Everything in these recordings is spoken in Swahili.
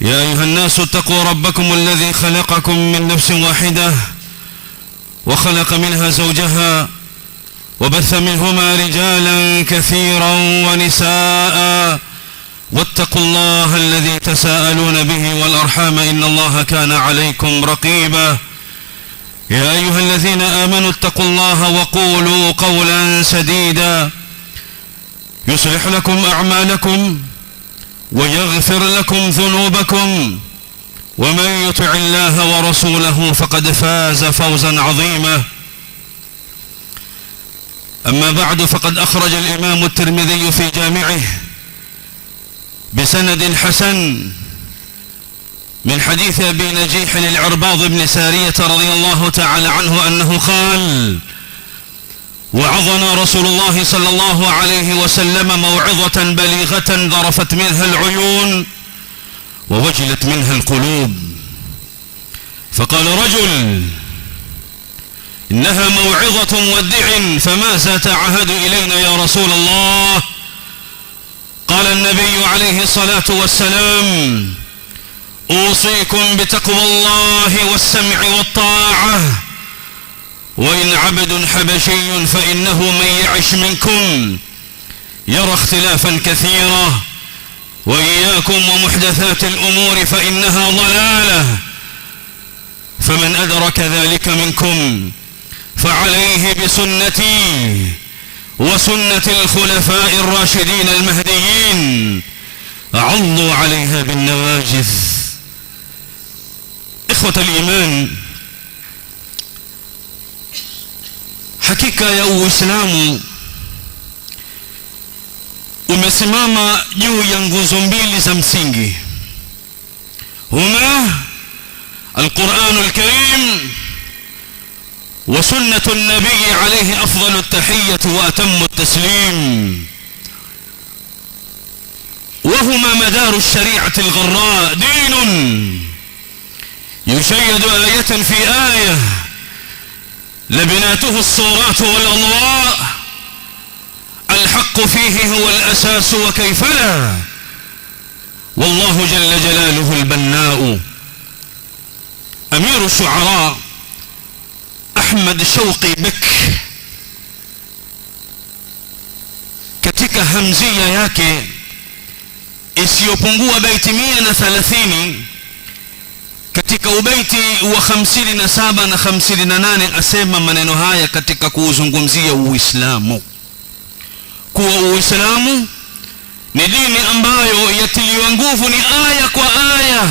يا أيها الناس اتقوا ربكم الذي خلقكم من نفس واحدة وخلق منها زوجها وبث منهما رجالا كثيرا ونساء واتقوا الله الذي تساءلون به والأرحام إن الله كان عليكم رقيبا. يا أيها الذين آمنوا اتقوا الله وقولوا قولا سديدا يصلح لكم أعمالكم ويغفر لكم ذنوبكم ومن يطع الله ورسوله فقد فاز فوزا عظيما. أما بعد، فقد أخرج الإمام الترمذي في جامعه بسند حسن من حديث أبي نجيح العرباض بن سارية رضي الله تعالى عنه أنه قال: وعظنا رسول الله صلى الله عليه وسلم موعظة بليغة ذرفت منها العيون ووجلت منها القلوب، فقال رجل: إنها موعظة مودع فماذا تعهد إلينا يا رسول الله؟ قال النبي عليه الصلاة والسلام: أوصيكم بتقوى الله والسمع والطاعة، وإن عبد حبشي فإنه من يعش منكم يرى اختلافا كثيرا، وإياكم ومحدثات الأمور فإنها ضلالة، فمن أدرك ذلك منكم فعليه بسنتي وسنة الخلفاء الراشدين المهديين عضوا عليها بالنواجذ. إخوة الإيمان، hakika ya Uislamu umesimama juu ya nguzo mbili za msingi, huma القرآن الكريم وسنة النبي عليه أفضل التحية وأتم التسليم، وهما مدار الشريعة الغراء، دين يشيد آية في آية لبناته الصورات والأضواء، الحق فيه هو الأساس وكيف لا، والله جل جلاله البناء. أمير الشعراء أحمد شوقي بك katika hamzia yake isiyopungua baiti 130 katika ubaiti wa 57 na 58 asema maneno haya katika kuuzungumzia Uislamu, kuwa Uislamu ni dini ambayo yatiliwa nguvu ni aya kwa aya.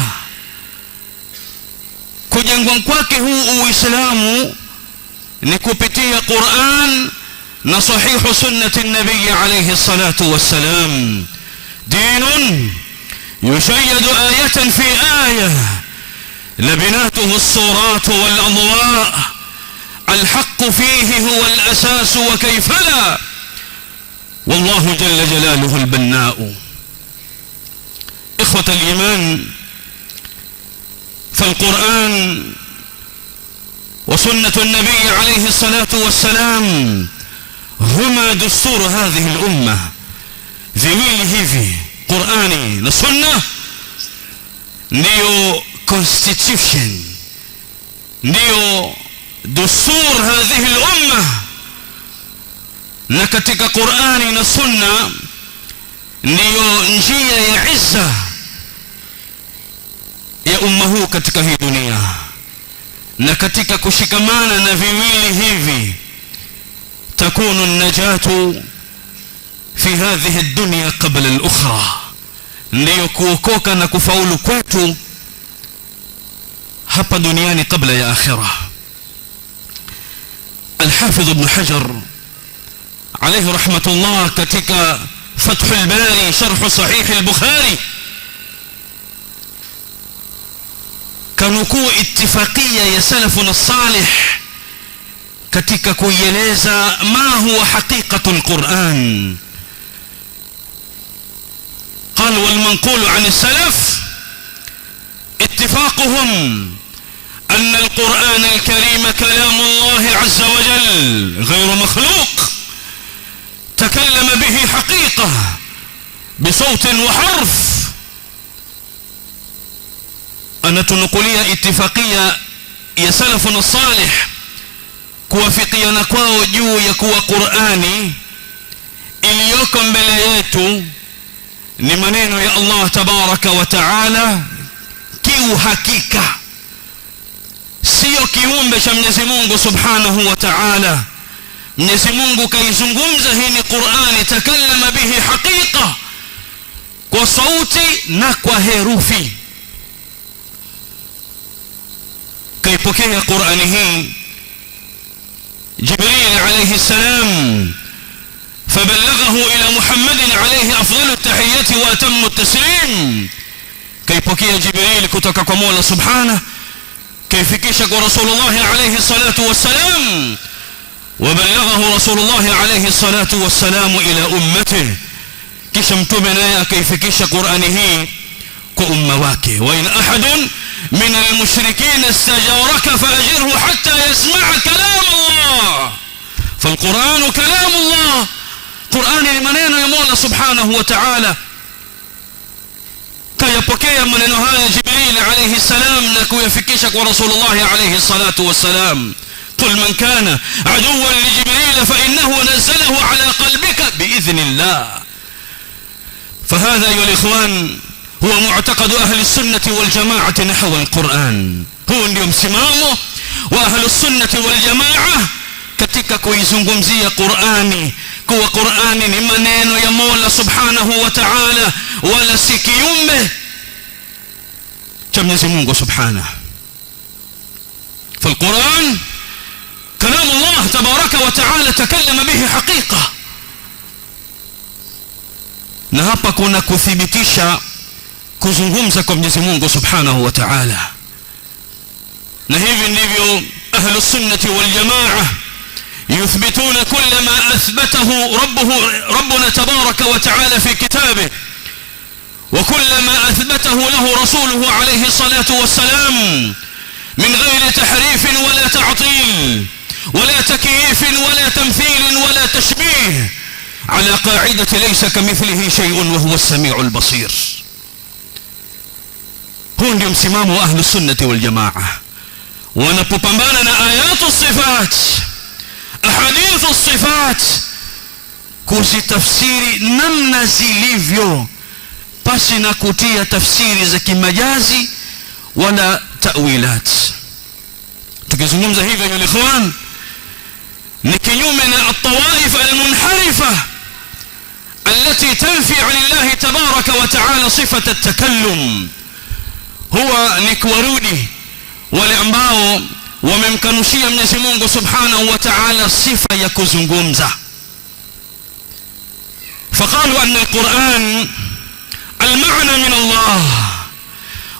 Kujengwa kwake huu Uislamu ni kupitia Qur'an na sahihu sunnati nabii alayhi salatu wassalam. Dinun yushayyadu ayatan fi aya لبناته الصورات والأضواء، الحق فيه هو الأساس وكيف لا، والله جل جلاله البناء. إخوة الإيمان، فالقرآن وسنة النبي عليه الصلاة والسلام هما دستور هذه الأمة. viwili hivi, Qur'ani na Sunna, ndio constitution, ndio dustur hadhihi al-umma. Na katika Qur'ani na Sunna ndio njia ya izza ya umma huu katika hii dunia, na katika kushikamana na viwili hivi takunu an-najatu fi hadhihi ad-dunya qabla al-ukhra, ndio kuokoka na kufaulu kwetu hapa duniani kabla ya akhirah. Al-Hafidh Ibn Hajar alayhi rahmatullah katika Fath al-Bari sharh sahih al-Bukhari kanukuu ittifaqiyya ya salafuna salih katika kuieleza ma huwa haqiqatul Qur'an. قال: والمنقول عن السلف اتفاقهم أن القرآن الكريم كلام الله عز وجل غير مخلوق، تكلم به حقيقة بصوت وحرف، anatunukulia ittifaqiya ya salafun salih kuwafikiana kwao juu ya kuwa Qur'ani iliyoko mbele yetu ni maneno ya Allah tabaraka wa taala kiuhakika, sio kiumbe cha Mwenyezi Mungu subhanahu wa taala. Mwenyezi Mungu kaizungumza hii ni Qur'ani, takallama bihi haqiqa, kwa sauti na kwa herufi. Kaipokea Qur'ani hii Jibril alayhi salam, فبلغه إلى محمد عليه أفضل التحية وأتم التسليم. كيفكي جبريل كتك كمولى سبحانه كيفكيشك ورسول الله عليه الصلاة والسلام، وبلغه رسول الله عليه الصلاة والسلام إلى أمته كشمتمنا كيفكيش قرآنه كأمواك. وإن أحد من المشركين استجارك فأجره حتى يسمع كلام الله، فالقرآن كلام الله. Qur'ani ni maneno ya Mola subhanahu wa ta'ala. Kayapokea maneno haya Jibril alayhi salam na kuyafikisha kwa Rasulullah alayhi salatu wassalam. Qul man kana aduwwan li Jibril fa innahu nazzalahu ala qalbika bi'idhnillah. فهذا أيها الإخوان هو معتقد أهل السنة والجماعة نحو القرآن. هو ndio msimamo wa أهل السنة والجماعة katika kuizungumzia Qur'ani, kuwa Qur'ani ni maneno ya Mola subhanahu wa ta'ala wala si kiumbe cha Mwenyezi Mungu subhanahu. فالقرآن كلام الله تبارك وتعالى تكلم به حقيقة. na hapa kuna kuthibitisha kuzungumza kwa Mwenyezi Mungu subhanahu wa ta'ala, na hivi ndivyo ahlus sunnati wal jamaa يثبتون كل ما أثبته ربنا تبارك وتعالى في كتابه، وكل ما أثبته له رسوله عليه الصلاة والسلام من غير تحريف ولا تعطيل ولا تكييف ولا تمثيل ولا تشبيه، على قاعدة ليس كمثله شيء وهو السميع البصير. هو ndio msimamo wa ahlu sunnati wal jamaa wanapopambana na ayatu sifat, ahadithu الصفات, kuzitafsiri namna zilivyo pasi na kutia tafsiri za kimajazi wala ta'wilat. Tukizungumza hivyo ya ikhwan ni kinyume na at-tawaif al-munharifa التي تنفي عن الله تبارك وتعالى صفة التكلم. huwa ni kuwarudi wale ambao wamemkanushia Mwenyezi Mungu subhanahu wa ta'ala sifa ya kuzungumza. فقالوا أن القرآن المعنى من الله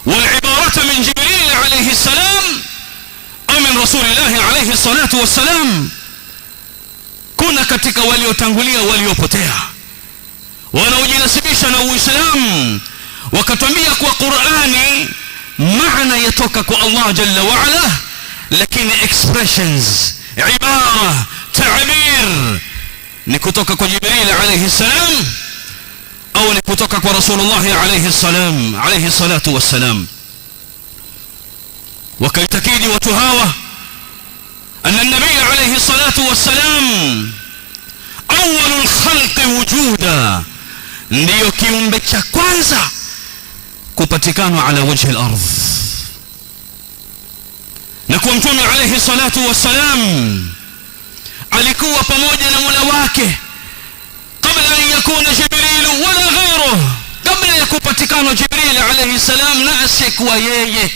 والعبارة من جبريل عليه السلام أو من رسول الله عليه الصلاة والسلام. كنا katika waliotangulia waliopotea wanaojinasibisha na Uislamu wakatuambia kwa Qur'ani maana yatoka kwa Allah jalla wa ala, lakini expressions, ibara, ta'bir ni kutoka kwa Jibril alayhi salam au ni kutoka kwa Rasulullah alayhi salatu wassalam. wakaitakidi watu hawa anna nabii alayhi salatu wassalam awwalul khalqi wujuda, ndiyo kiumbe cha kwanza kupatikana ala wajhi al-ardh, na kwa mtume alayhi salatu wassalam alikuwa pamoja na Mola wake kabla an yakuna Jibril wala ghayruhu, kabla ya kupatikana Jibril alayhi salam na asiyekuwa yeye.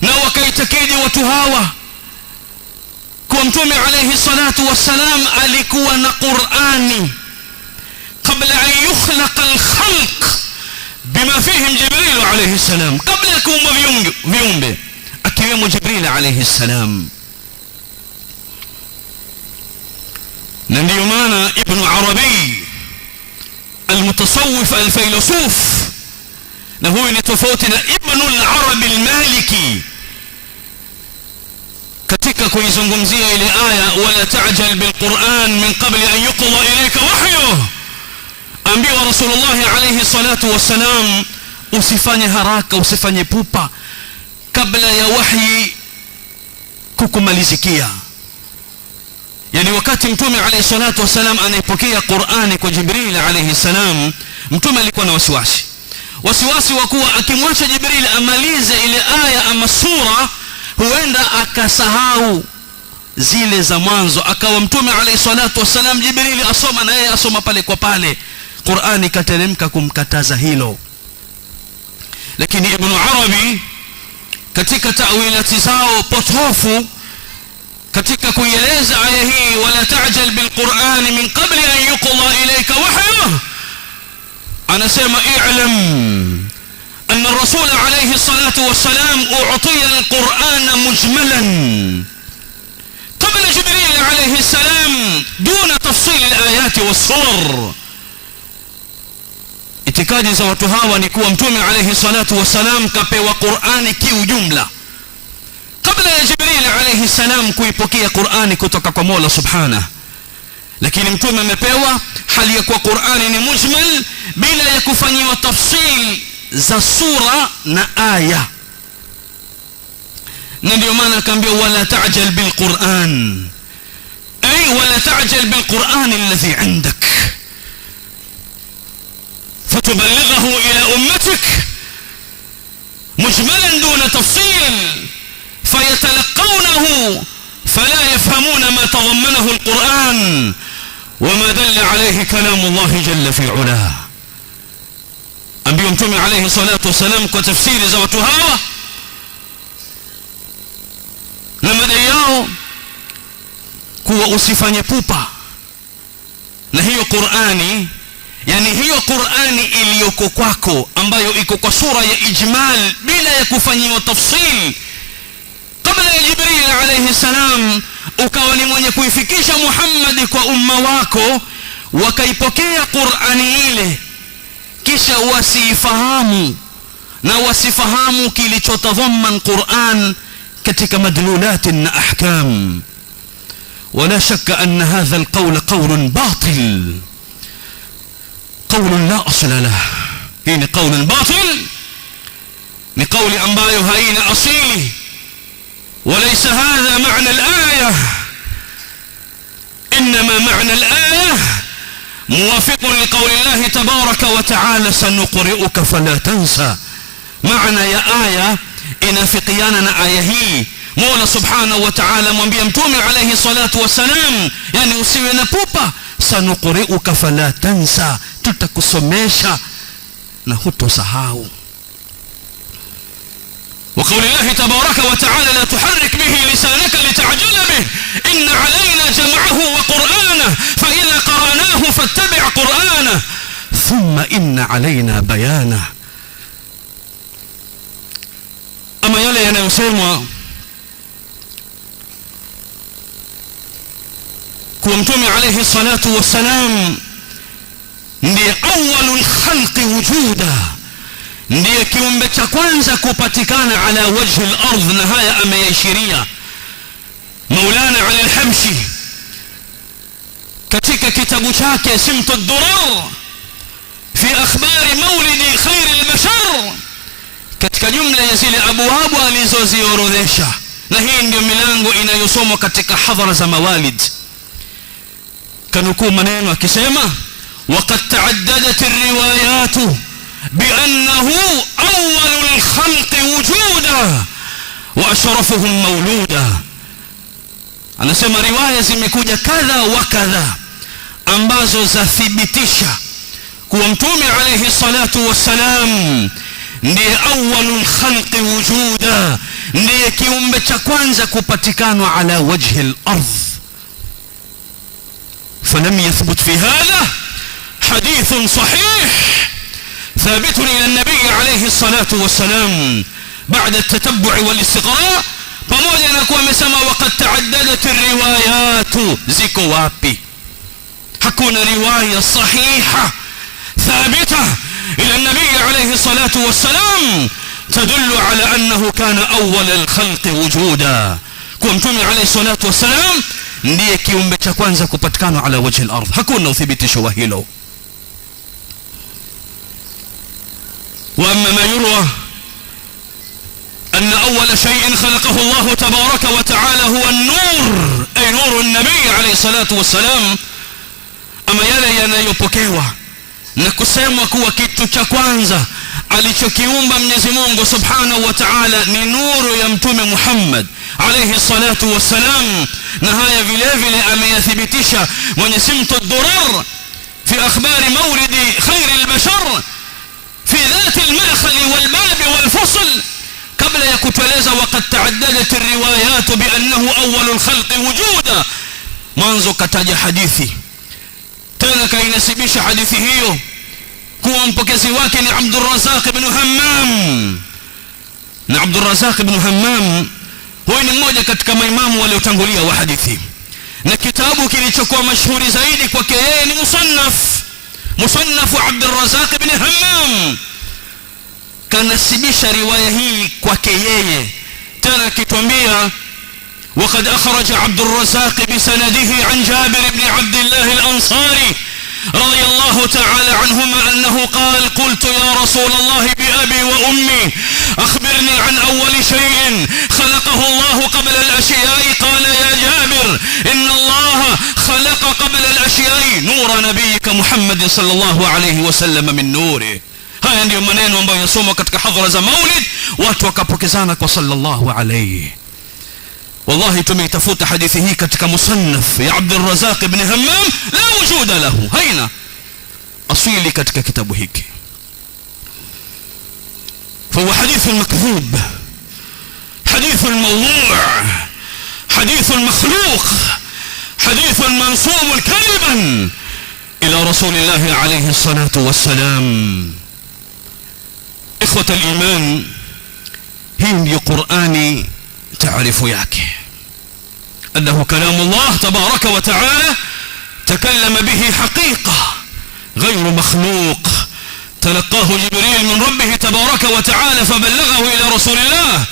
Na wakaitakidi watu hawa kwa mtume alayhi salatu wassalam alikuwa na Qur'ani kabla an yukhlaqa al-khalq bima fihim Jibril alayhi salam, kabla ya kuumba viumbe akiwemo Jibril alayhi salam. na ndio maana Ibn Arabi al-mutasawwif al-filosof, na huyu ni tofauti na Ibn al-Arabi al-Maliki katika kuizungumzia ile aya wala ta'jal bil-Qur'an min qabli an yuqda ilayka wahyuhu, ambiwa Rasulullah alayhi salatu wassalam usifanye haraka, usifanye pupa kabla ya wahi kukumalizikia. Yani wakati mtume alayhi salatu wasalam anaipokea Qur'ani kwa Jibril alayhi salam, mtume alikuwa na wasiwasi wa kuwa akimwacha Jibril amalize ile aya ama sura, huenda akasahau zile za mwanzo, akawa mtume alayhi salatu wasalam Jibril asoma na yeye asoma pale kwa pale. Qur'ani kateremka kumkataza hilo. Lakini Ibn Arabi katika ta'wilati zao potofu katika kuieleza aya hii, wala ta'jal bil Qur'ani min qabli an yuqda ilayka wahyuhu, anasema i'lam anna ar-rasul alayhi salatu wassalam u'tiya al-Qur'ana mujmalan qabla Jibril alayhi salam duna tafsil al-ayat was-suwar. Itikadi za watu hawa ni kuwa mtume alayhi salatu wassalam kapewa Qur'ani kiujumla kabla ya Jibril alayhi salam kuipokea Qur'ani kutoka kwa Mola subhanahu. Lakini mtume amepewa hali ya kuwa Qur'ani ni mujmal bila ya kufanyiwa tafsil za sura na aya, na ndio maana akaambiwa wala ta'jal bil Qur'an, ay wala ta'jal bil Qur'an alladhi 'indak فتبلغه إلى أمتك مجملا دون تفصيل فيتلقونه فلا يفهمون ما تضمنه القرآن وما دل عليه كلام الله جل في علاه. أنبي متومي عليه الصلاة والسلام كتفسير زوتها لما دياه كوا أصفاني بوبا نهي قرآني، yani hiyo Qur'ani iliyoko kwako ambayo iko kwa sura ya ijmal bila ya kufanyiwa tafsil kabla ya Jibril alayhi salam, ukawa ni mwenye kuifikisha Muhammad kwa umma wako, wakaipokea Qur'ani ile kisha wasifahamu na wasifahamu kilichotadhaman Qur'an katika madlulat na ahkam. wala shakka anna hadha alqawl qawl batil قول لا أصل له. هنا قول باطل، لقول أنبايه هين أصيلي، وليس هذا معنى الآية، إنما معنى الآية موافق لقول الله تبارك وتعالى سنقرئك فلا تنسى. معنى يا آية إن في قياننا آية هي مولا سبحانه وتعالى mwambia mtume عليه الصلاة والسلام, yani usiwe na pupa, sanuqri'uka fala tansa, tutakusomesha na hutosahau. وقول الله تبارك وتعالى لا تحرك به لسانك لتعجل به إن علينا جمعه وقرآنه فإذا قرأناه فاتبع قرآنه ثم إن علينا بيانه. أما يلي ينسمى kuwa mtume alayhi salatu wassalam ndiye awwalul khalqi wujuda, ndiye kiumbe cha kwanza kupatikana ala wajhi al-ardh, na haya ameyaishiria Maulana Ali al-Habshi katika kitabu chake Simtu ad-Durar fi akhbari maulidi khair al-bashar, katika jumla ya zile abwabu alizoziorodhesha, na hii ndio milango inayosomwa katika hadhara za mawalid. kanukuu maneno akisema waqad ta'addadat ar-riwayat bi'annahu awwalul khalqi wujuda wa ashrafuhum mawluda. Anasema riwaya zimekuja kadha wa kadha ambazo zathibitisha kuwa mtume alayhi salatu wassalam ndiye awwalul khalqi wujuda, ndiye kiumbe cha kwanza kupatikana ala wajhi al-ardh. فلم يثبت في هذا حديث صحيح ثابت إلى النبي عليه الصلاة والسلام بعد التتبع والاستقراء، pamoja na kuwa amesema waqad ta'addadat ar-riwayat, ziko wapi? Hakuna riwaya sahiha thabita ila an-nabi alayhi salatu wassalam tadullu ala annahu kana awwal al-khalqi wujuda, kwa mtume alayhi salatu wassalam ndiye kiumbe cha kwanza kupatikana ala wajhi al-ardh. Hakuna uthibitisho wa hilo. وأما ما يروى أن أول شيء خلقه الله تبارك وتعالى هو النور، أي نور النبي عليه الصلاة والسلام. أما yale yanayopokewa na kusemwa kuwa kitu cha kwanza alichokiumba Mwenyezi Mungu Subhanahu wa Ta'ala ni nuru ya Mtume Muhammad alayhi salatu wassalam, na haya vile vile ameyathibitisha mwenye Simtu ad-Durar fi akhbari mawlidi khair al-bashar fi dhat al-ma'khal wal-bab wal-fasl, kabla ya kutueleza waqad ta'addadat ar-riwayat bi annahu awwal al-khalq wujuda. Mwanzo kataja hadithi, tena kainasibisha hadithi hiyo kuwa mpokezi wake ni Abdul Razak ibn Hammam. Na Abdul Razak ibn Hammam huyu ni mmoja katika maimamu waliotangulia wa hadithi, na kitabu kilichokuwa mashuhuri zaidi kwake yeye ni Musannaf Abdul Razak ibn Hammam. Kanasibisha riwaya hii kwake yeye, tena kitwambia وقد أخرج عبد الرزاق بسنده عن جابر بن عبد الله الأنصاري رضي الله تعالى عنهما أنه قال: قلت يا رسول الله بأبي وأمي أخبرني عن أول شيء خلقه الله قبل الأشياء. قال: يا جابر إن الله خلق قبل الأشياء نور نبيك محمد صلى الله عليه وسلم من نوره. haya ndio maneno ambayo yasomwa katika hadhara za Maulid, watu wakapokezana kwa sallallahu alayhi. Wallahi tumeitafuta hadithi hii katika musannaf ya Abdul Razak ibn Hammam, la wujuda lahu, haina asili katika kitabu hiki. فهو حديث مكذوب، حديث موضوع، حديث مخلوق، حديث منسوب كذبا إلى رسول الله عليه الصلاة والسلام. إخوة الإيمان، هي قرآني تعرف yake أنه كلام الله تبارك وتعالى تكلم به حقيقة غير مخلوق، تلقاه جبريل من ربه تبارك وتعالى فبلغه إلى رسول الله،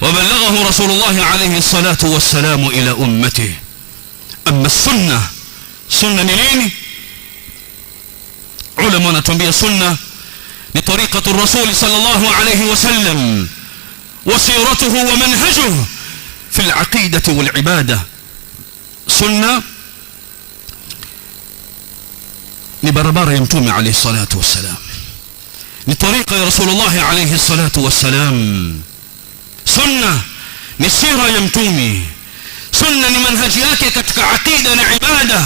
وبلغه رسول الله عليه الصلاة والسلام إلى أمته. أما السنة، سنة نيني علماء نتنبيه السنة لطريقة الرسول صلى الله عليه وسلم وسيرته ومنهجه في العقيدة والعبادة. سنة لبربار يمتومي عليه الصلاة والسلام، لطريقة رسول الله عليه الصلاة والسلام. سنة نسيرة يمتومي، سنة لمنهجياك كتك عقيدة عبادة،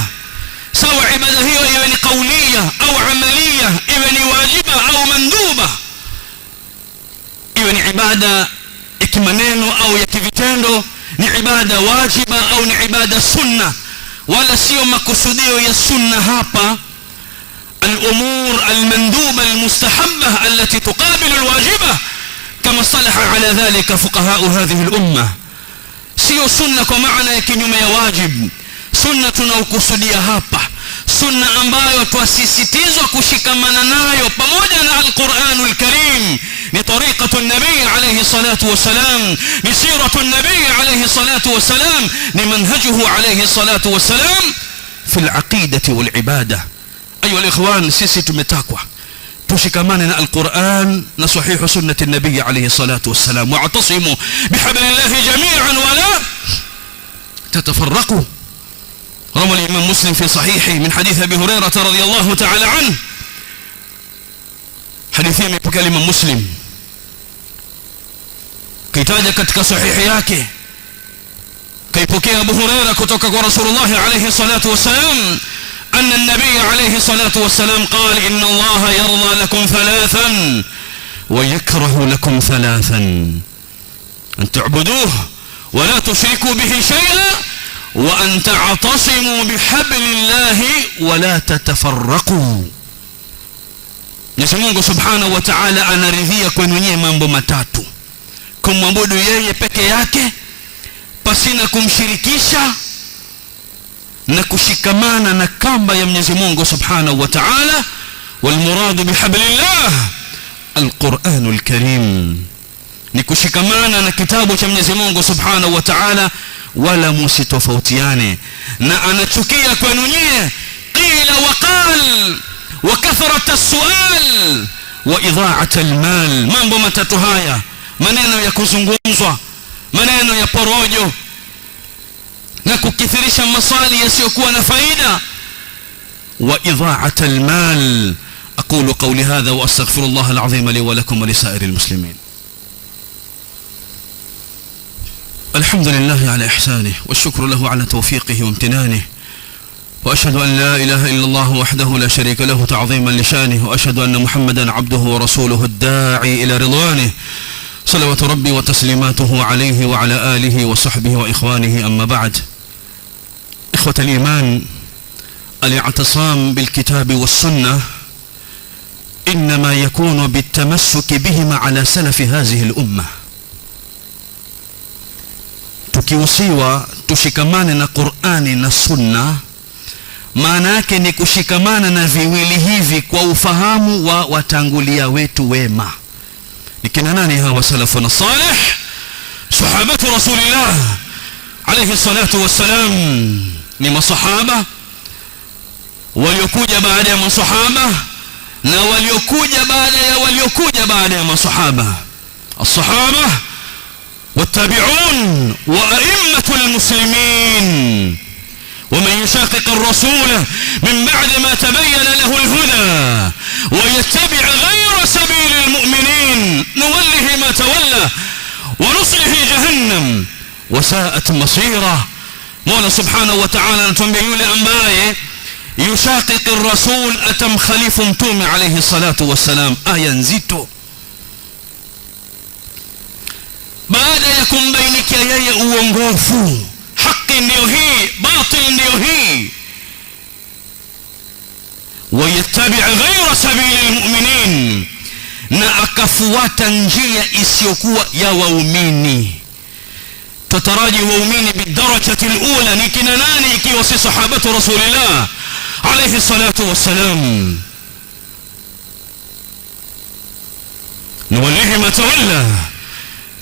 سواء عبادة هي إذن قولية أو عملية، إذن واجبة أو مندوبة، إذن عبادة ikimaneno au ya kivitendo, ni ibada wajiba au ni ibada sunna. Wala sio makusudio ya sunna hapa الأمور المندوبة المستحبة التي تقابل الواجبة كما صلح على ذلك فقهاء هذه الأمة. sio sunna kwa maana ya kinyume ya wajib. Sunna tunaokusudia hapa, sunna ambayo twasisitizwa kushikamana nayo pamoja na Al-Qur'anul Karim, ni tariqatu an-nabii alayhi salatu wasalam, ni siratu an-nabii alayhi salatu wasalam, ni manhajuhu alayhi salatu wasalam fi al-aqidati wal-ibada. Ayuha al-ikhwan, sisi tumetakwa tushikamane na Al-Qur'an na sahihu sunnati an-nabii alayhi salatu wasalam. Wa'tasimu bihablillahi jami'an wa la tatafarraqu. روى الإمام مسلم في صحيحه من حديث أبي هريرة رضي الله تعالى عنه، حديثين من الإمام مسلم كيتاجا katika sahihi yake, kaipokea Abu Huraira kutoka kwa Rasulullah alayhi salatu wasalam أن النبي عليه الصلاة والسلام قال: إن الله يرضى لكم ثلاثا ويكره لكم ثلاثا، أن تعبدوه ولا تشركوا به شيئا وأن تعتصموا بحبل الله ولا تتفرقوا. Mwenyezi Mungu Subhanahu wa Ta'ala anaridhia kwenu nyinyi mambo matatu: kumwabudu yeye peke yake pasina kumshirikisha, na kushikamana na kamba ya Mwenyezi Mungu Subhanahu wa Ta'ala. Walmuradu bihablillah Al-Qur'anul Karim, ni kushikamana na kitabu cha Mwenyezi Mungu Subhanahu wa Ta'ala, wala musitofautiane. Na anachukia kwenu nyie qila wa qal wa kathrat as-su'al, wa idha'at almal. Mambo matatu haya, maneno ya kuzungumzwa, maneno ya porojo na kukithirisha maswali yasiyokuwa na faida, wa idha'at almal. aqulu qawli hadha wa astaghfirullah alazim li wa lakum wa lisa'ir almuslimin. الحمد لله على إحسانه والشكر له على توفيقه وامتنانه، وأشهد أن لا إله إلا الله وحده لا شريك له تعظيما لشانه، وأشهد أن محمدا عبده ورسوله الداعي إلى رضوانه، صلوات ربي وتسليماته عليه وعلى آله وصحبه وإخوانه. أما بعد، إخوة الإيمان، الاعتصام بالكتاب والسنة إنما يكون بالتمسك بهما على سلف هذه الأمة. tukiusiwa tushikamane na Qur'ani na Sunna, maana yake ni kushikamana na viwili hivi kwa ufahamu wa watangulia wetu wema. Ni kina nani hawa salafuna salih? Sahabatu Rasulillah alayhi salatu wassalam. Ni masahaba waliokuja baada ya masahaba na waliokuja baada ya masahaba, as-sahaba والتابعون وأئمة المسلمين. ومن يشاقق الرسول من بعد ما تبين له الهدى ويتبع غير سبيل المؤمنين نوله ما تولى ونصله جهنم وساءت مصيره. مولا سبحانه وتعالى نتنبيه يولي أمباye يشاقق الرسول أتمخلف متومي عليه الصلاة والسلام. آية nzito baada ya kumbainikia yeye uongofu, haki ndio hii, batil ndio hii. wayattabi' ghayra sabili almu'minin, na akafuata njia isiyokuwa ya waumini. tutaraji waumini bidarajati alula ni kina nani ikiwa si sahabatu Rasulillah alayhi salatu wassalam? nuwallihi ma tawalla,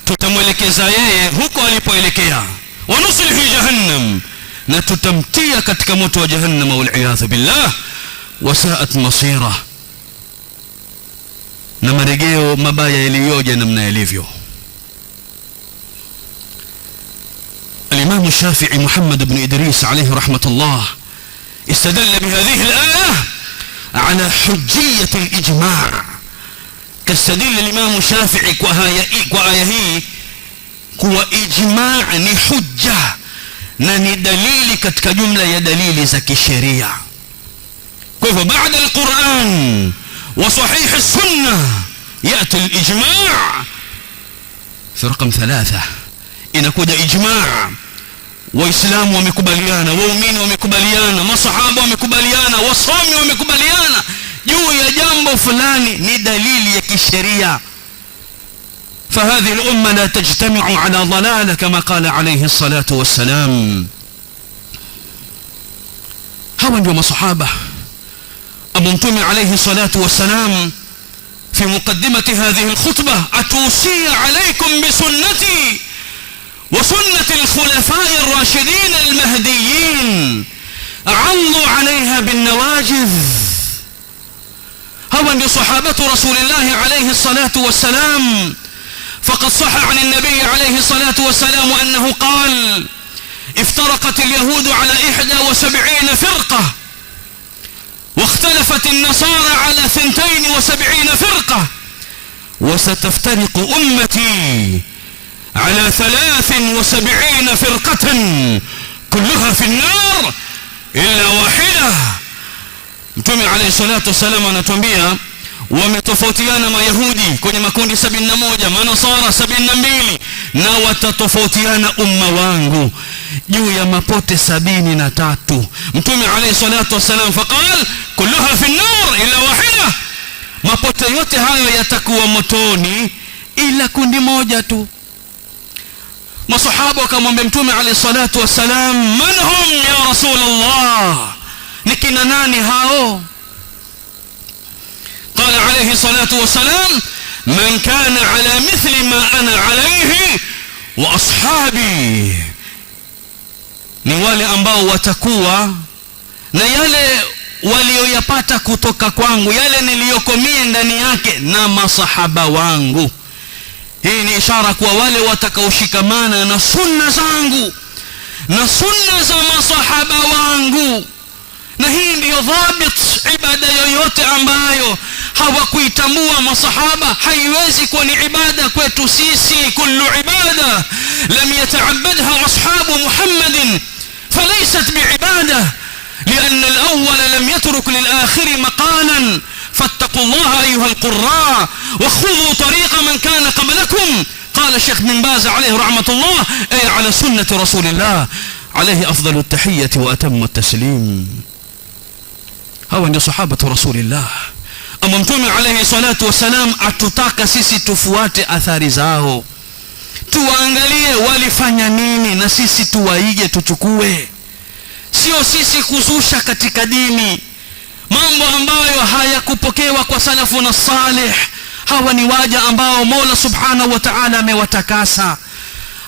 tutamwelekeza yeye huko alipoelekea, wa nuslihi jahannam, na tutamtia katika moto wa jahannam wal iyadhu billah, wa sa'at masira, na marejeo mabaya yaliyoje namna yalivyo. الإمام الشافعي محمد بن إدريس عليه رحمة الله استدل بهذه الآية على حجية الإجماع. كاستدل الإمام الشافعي كآية هي كوا إجماع ni hujja na ni dalili katika jumla ya dalili za kisheria. Kwa hivyo baada al-Qur'an wa sahih as-sunnah yati al-ijma' fi raqam 3. inakuja ijma', waislamu wamekubaliana, waumini wamekubaliana, masahaba wamekubaliana, wasomi wamekubaliana juu ya jambo fulani, ni dalili ya kisheria. فهذه الأمة لا تجتمع على ضلالة كما قال عليه الصلاة والسلام. hawa ndio masahaba. Abu Mtume عليه الصلاة والسلام في مقدمة هذه الخطبة أتوصي عليكم بسنتي وسنة الخلفاء الراشدين المهديين عضوا عليها بالنواجذ. هو من صحابة رسول الله عليه الصلاة والسلام. فقد صح عن النبي عليه الصلاة والسلام أنه قال: افترقت اليهود على 71 فرقة، واختلفت النصارى على 72 فرقة، وستفترق أمتي على 73 فرقة كلها في النار إلا واحدة. Mtume alayhi salatu wasalam anatuambia wametofautiana mayahudi kwenye makundi 71, manasara 72, na watatofautiana umma wangu juu ya mapote 73. Mtume alayhi salatu wasalam faqal kulluha fi an-nar illa wahida, mapote yote hayo yatakuwa motoni ila kundi moja tu. Masahaba wakamwambia Mtume alayhi salatu wasalam, man hum ya Rasulullah, ni kina nani hao? قال عليه الصلاة والسلام: من كان على مثل ما أنا عليه وأصحابي. ni wale ambao watakuwa na yale walioyapata kutoka kwangu, yale niliyokomia ndani yake na masahaba wangu. Hii ni ishara kwa wale watakaoshikamana na sunna zangu na sunna za masahaba wangu. Na hii ndiyo dhabit. Ibada yoyote ambayo hawakuitambua masahaba haiwezi kuwa ni ibada kwetu sisi. Kullu ibada lam yata'abbadha ashabu Muhammadin falaysat bi'ibada, لأن الأول لم يترك للآخر مقالا. فاتقوا الله أيها القراء وخذوا طريق من كان قبلكم. قال الشيخ بن باز عليه رحمة الله: أي على سنة رسول الله عليه أفضل التحية وأتم التسليم. هؤلاء ndio صحابة رسول الله. Ama Mtume alayhi salatu wasalam atutaka sisi tufuate athari zao, tuangalie walifanya nini na sisi tuwaige, tuchukue. Sio sisi kuzusha katika dini mambo ambayo hayakupokewa kwa salafu na salih. Hawa ni waja ambao Mola subhanahu wa ta'ala amewatakasa.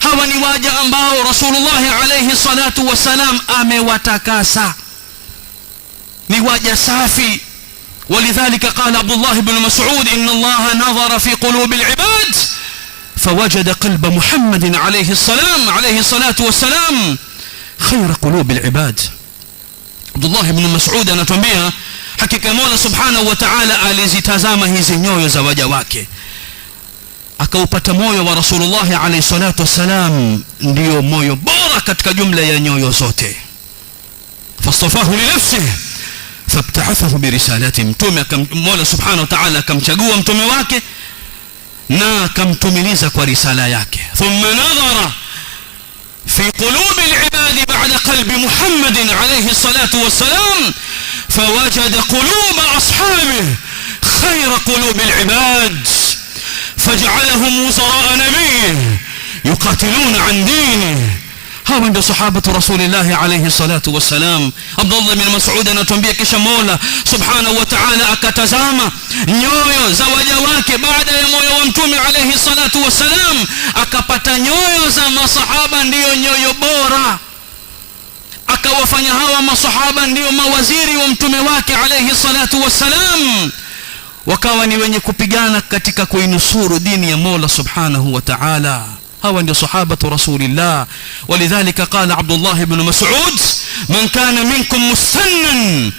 Hawa ni waja ambao Rasulullah alayhi salatu wasalam amewatakasa, ni waja safi. ولذلك قال عبد الله بن مسعود: إن الله نظر في قلوب العباد فوجد قلب محمد عليه الصلاة والسلام خير قلوب العباد. عبد الله بن مسعود anatuambia hakika Mola subhanahu wa ta'ala alizitazama hizi nyoyo za waja wake, akaupata moyo wa Rasulullah alayhi salatu wasalam ndio moyo bora katika jumla ya nyoyo zote. fastafahu li nafsihi fabta'athahu bi risalati. Mtume Mola subhanahu wa ta'ala akamchagua mtume wake na akamtumiliza kwa risala yake. thumma nadhara في قلوب العباد بعد قلب محمد عليه الصلاة والسلام فوجد قلوب أصحابه خير قلوب العباد فجعلهم وزراء نبيه يقاتلون عن دينه. hawa ndio sahaba Rasulillah alayhi salatu wassalam. Abdullah bin Mas'ud anatuambia kisha Mola subhanahu wa ta'ala akatazama nyoyo za waja wake baada ya moyo wa mtume alayhi salatu wassalam, akapata nyoyo za masahaba ndio nyoyo bora, akawafanya hawa masahaba ndio mawaziri wa mtume wake alayhi salatu wassalam, wakawa ni wenye kupigana katika kuinusuru dini ya Mola subhanahu wa ta'ala. hawa ndio sahabatu Rasulillah. ولذلك قال عبد الله بن مسعود: من كان منكم مستنا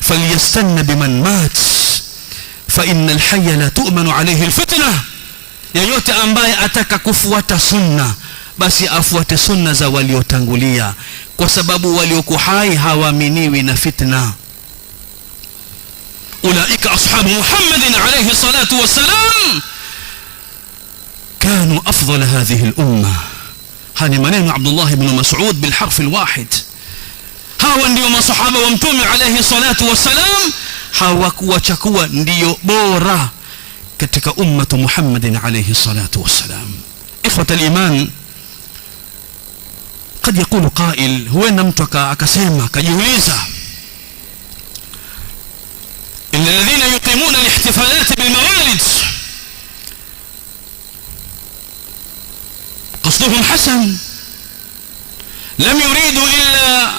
فليستن بمن مات فإن الحي لا تؤمن عليه الفتنة. yeyote ambaye ataka kufuata sunna basi afuate sunna za waliotangulia, kwa sababu waliokuwa hai hawaaminiwi na fitna. ulaika ashabu Muhammadin alayhi salatu wassalam كانوا أفضل هذه الأمة. هذه منين عبد الله بن مسعود بالحرف الواحد. hawa ndio masahaba wa mtume alayhi salatu wassalam, hawakuwa ndio bora katika ummatu Muhammadin alayhi salatu wassalam. إخوة الإيمان, قد يقول قائل: huenda mtu akasema akajiuliza, إن الذين يقيمون الاحتفالات بالموالد قصدهم حسن، لم يريدوا إلا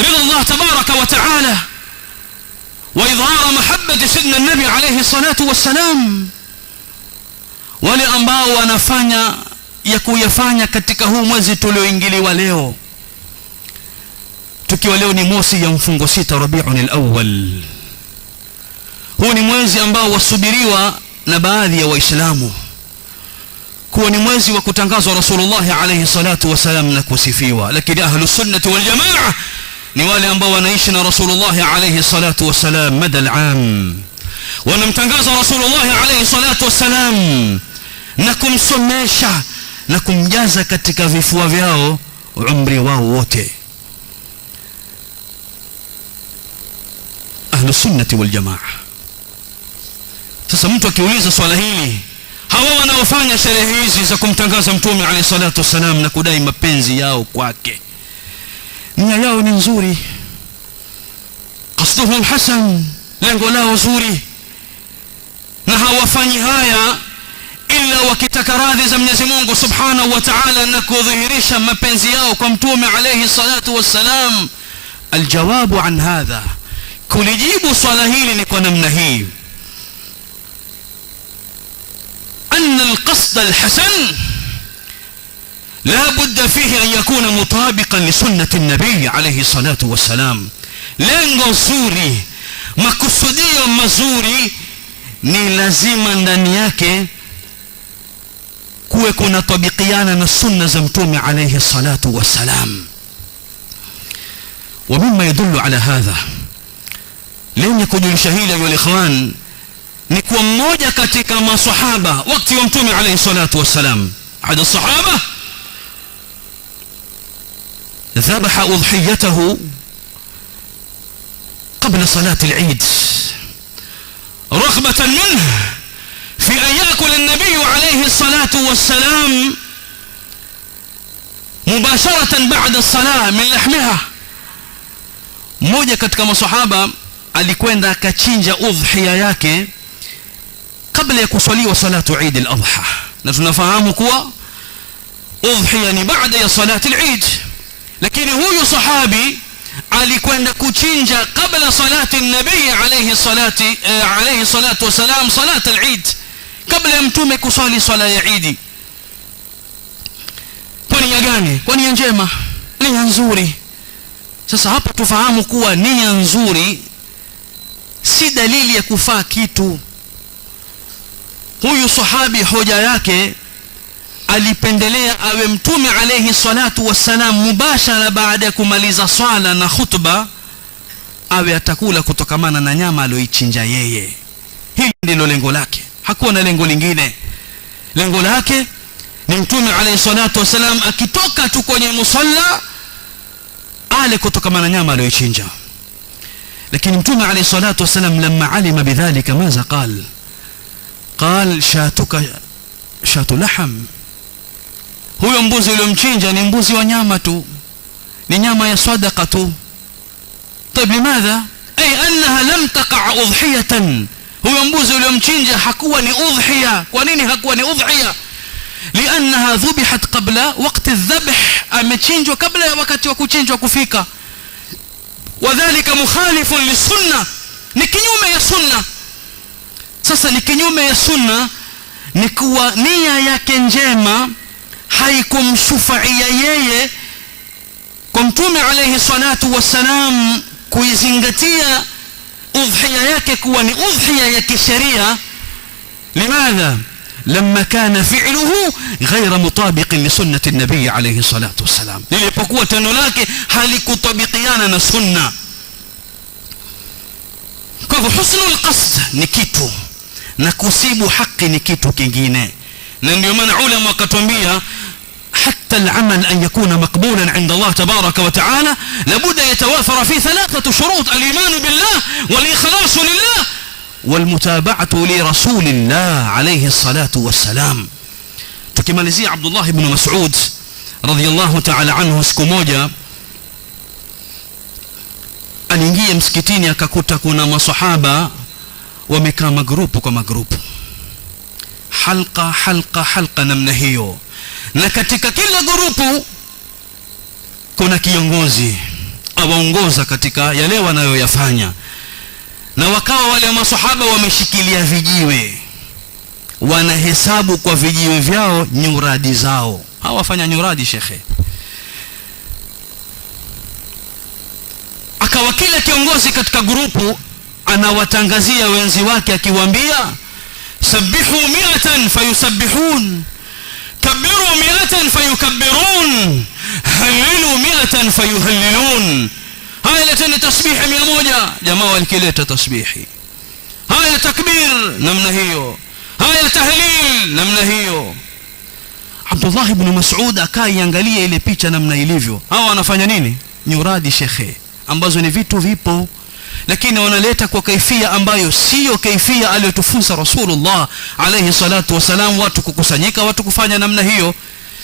رضا الله تبارك وتعالى وإظهار محبة سيدنا النبي عليه الصلاة والسلام. wale ambao wanafanya ya kuyafanya katika huu mwezi tulioingiliwa leo, tukiwa leo ni mosi ya mfungo 6 Rabiul Awwal. huu ni mwezi ambao wasubiriwa na baadhi ya Waislamu kuwa ni mwezi wa kutangazwa Rasulullah alayhi salatu wasalam na kusifiwa. Lakini ahlus sunnah wal jamaa ni wale ambao wanaishi na Rasulullah alayhi salatu wasalam mada al-am, wanamtangaza Rasulullah alayhi salatu wasalam na kumsomesha na kumjaza katika vifua vyao umri wao wote. Ahlus sunnah wal jamaa. Sasa mtu akiuliza swala hili, hawa wanaofanya sherehe hizi za kumtangaza mtume alayhi salatu wasalam na kudai mapenzi yao kwake, nia yao ni nzuri, qasduhum hasan, lengo lao zuri, na hawafanyi haya ila wakitaka radhi za Mwenyezi Mungu subhanahu wa ta'ala na kudhihirisha mapenzi yao kwa mtume alayhi salatu wasalam. aljawabu an hadha, kulijibu swala hili ni kwa namna hii: anna alqasd alhasan la budda fihi an yakuna mutabiqan li sunnati an-nabiy alayhi salatu wassalam. Lengo zuri, makusudio mazuri, ni lazima ndani yake kuwe kuna tabiqiana na sunna za mtume alayhi salatu wassalam. Wa mimma yadullu ala hadha, lenye kujulisha hili ya ikhwan, ni kuwa mmoja katika masahaba wakati wa mtume alayhi salatu wassalam, ahad as-sahaba ذبح أضحيته قبل صلاة العيد رغبة منه في أن يأكل النبي عليه الصلاة والسلام مباشرة بعد الصلاة من لحمها. mmoja katika masahaba alikwenda akachinja udhiya yake kabla ya kuswaliwa salatu Eid al-Adha, na tunafahamu kuwa udhiya ni baada ya salati al-Eid, lakini huyu sahabi alikwenda kuchinja kabla salati nabii alayhi salatu wasalam salat al-Eid, kabla ya mtume kusali swala ya Eid. Kwa nia gani? Kwa nia njema, nia nzuri. Sasa hapa tufahamu kuwa nia nzuri si dalili ya kufaa kitu. Huyu sahabi hoja yake alipendelea awe mtume alayhi salatu wassalam mubashara baada ya kumaliza swala na khutba awe atakula kutokamana na nyama aliyoichinja yeye. Hili ndilo lengo lake, hakuwa na lengo lingine. Lengo lake ni mtume alayhi salatu wassalam akitoka tu kwenye musalla ale kutokamana na nyama aliyoichinja. Lakini mtume alayhi salatu wassalam lamma alima bidhalika maza qal shatu laham, huyo mbuzi uliomchinja ni mbuzi wa nyama tu, ni nyama ya sadaqa tu. طيب لماذا؟ أي أنها لم تقع أضحية. huyo mbuzi uliomchinja hakuwa ni udhiya. kwa nini hakuwa ni udhiya? لأنها ذبحت قبل وقت الذبح, amechinjwa kabla ya wakati wa kuchinjwa kufika. وذلك مخالف للسنة, ni kinyume ya sunna. Sasa ni kinyume ya sunna ni kuwa nia yake njema haikumshufaia yeye kwa mtume alayhi salatu wassalam kuizingatia udhiya yake kuwa ni udhiya ya kisheria. limadha? lamma kana fi'luhu ghayra mutabiqin li sunnati an-nabiy alayhi salatu wassalam, lilipokuwa tendo lake halikutabiqiana na sunna. kwa hivyo husnul qasd ni kitu na kusibu haki ni kitu kingine. na ndio maana ulama wakatuambia حتى العمل أن يكون مقبولا عند الله تبارك وتعالى لابد يتوافر فيه 3 شروط: الإيمان بالله والإخلاص لله والمتابعة لرسول الله عليه الصلاة والسلام. tukimalizia Abdullah ibn Mas'ud radhiyallahu ta'ala anhu, siku moja aliingia msikitini akakuta kuna masahaba wamekaa magrupu kwa magrupu, halqa namna hiyo, na katika kila grupu kuna kiongozi awaongoza katika yale wanayoyafanya. na wakawa wale masahaba wameshikilia vijiwe, wanahesabu kwa vijiwe vyao nyuradi zao. hawafanya nyuradi shekhe. akawa kila kiongozi katika grupu anawatangazia wenzi wake akiwaambia: sabbihu 100 fayusabbihun, kabbiru 100 fayukabbirun, halilu 100 fayuhallilun. haya leteni tasbihi 100. jamaa walikileta tasbihi. haya takbir namna hiyo, haya tahlil namna hiyo. Abdullah ibn Mas'ud akaiangalia ile picha namna ilivyo. hawa wanafanya nini? nyuradi shekhe, ambazo ni vitu vipo, lakini wanaleta kwa kaifia ambayo sio kaifia aliyotufunza Rasulullah alayhi salatu wasalam. watu kukusanyika, watu kufanya namna hiyo,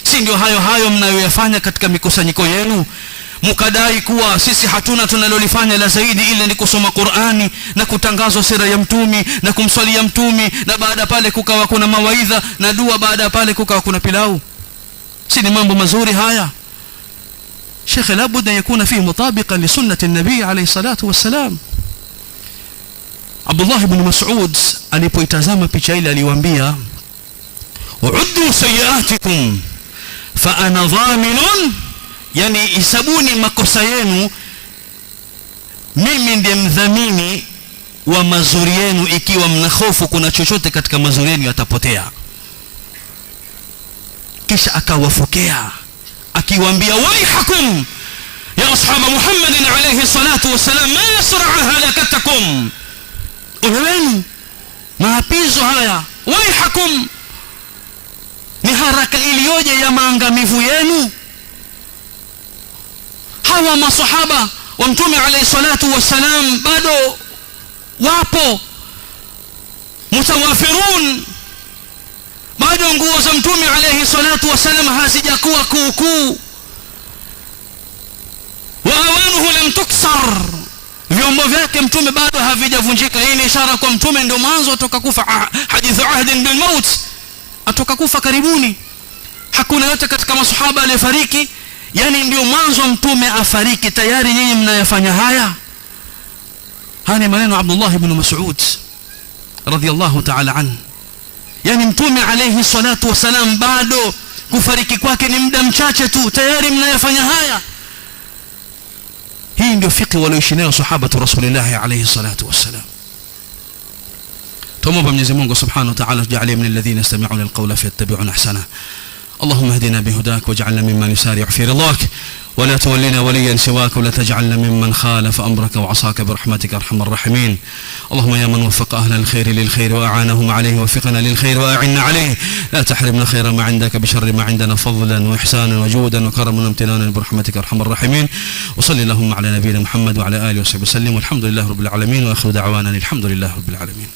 si ndio hayo mnayoyafanya katika mikusanyiko yenu, mkadai kuwa sisi hatuna tunalolifanya la zaidi ila ni kusoma Qur'ani na kutangazwa sira ya mtumi na kumswalia mtumi, na baada pale kukawa kuna mawaidha na dua, baada pale kukawa kuna pilau. si ni mambo mazuri haya? شيخ لابد أن يكون فيه مطابقا لسنة النبي عليه الصلاة والسلام. عبد الله بن مسعود alipoitazama picha ile aliwaambia, uddu sayiatikum fa ana dhaminun, yani isabuni makosa yenu, mimi ndiye mdhamini wa mazuri yenu, ikiwa mnahofu kuna chochote katika mazuri yenu yatapotea. Kisha akawafokea akiwaambia, waihakum ya ashaba Muhammadin alayhi salatu wasalam, ma yasra'a halakatakum, ulewenu maapizo haya, waihakum, ni haraka iliyoje ya maangamivu yenu. Hawa masahaba wa mtume alayhi salatu wasalam bado wapo mutawafirun, bado nguo za mtume alayhi salatu wasalam hazijakuwa kuukuu, wa awanuhu lam tuksar, vyombo vyake mtume bado havijavunjika. Hii ni ishara kwa mtume ndio mwanzo atoka kufa, hadithu ahdin bil maut, atoka kufa karibuni. Hakuna yote katika masahaba aliyefariki, yani ndio mwanzo mtume afariki, tayari nyinyi mnayafanya haya. Hani maneno Abdullah ibn Mas'ud radhiyallahu ta'ala anhu, yani mtume alayhi salatu wasalam bado kufariki kwake ni muda mchache tu, tayari mnayafanya haya. Hii ndio fiqh walioishi nayo sahabatu rasulillah alayhi salatu wasalam. Tumomba Mwenyezi Mungu subhanahu wa ta'ala tujalie min alladhina yastami'una alqawla fayattabi'una ahsana. اللهم اهدنا بهداك واجعلنا ممن يسارع في رضاك ولا تولنا وليا سواك ولا تجعلنا ممن خالف أمرك وعصاك برحمتك أرحم الراحمين. اللهم يا من وفق أهل الخير للخير وأعانهم عليه وفقنا للخير وأعنا عليه، لا تحرمنا خير ما عندك بشر ما عندنا، فضلا وإحسانا وجودا وكرما وامتنانا برحمتك أرحم الراحمين. وصلي اللهم على نبينا محمد وعلى آله وصحبه وسلم، والحمد لله رب العالمين، وآخر دعوانا الحمد لله رب العالمين.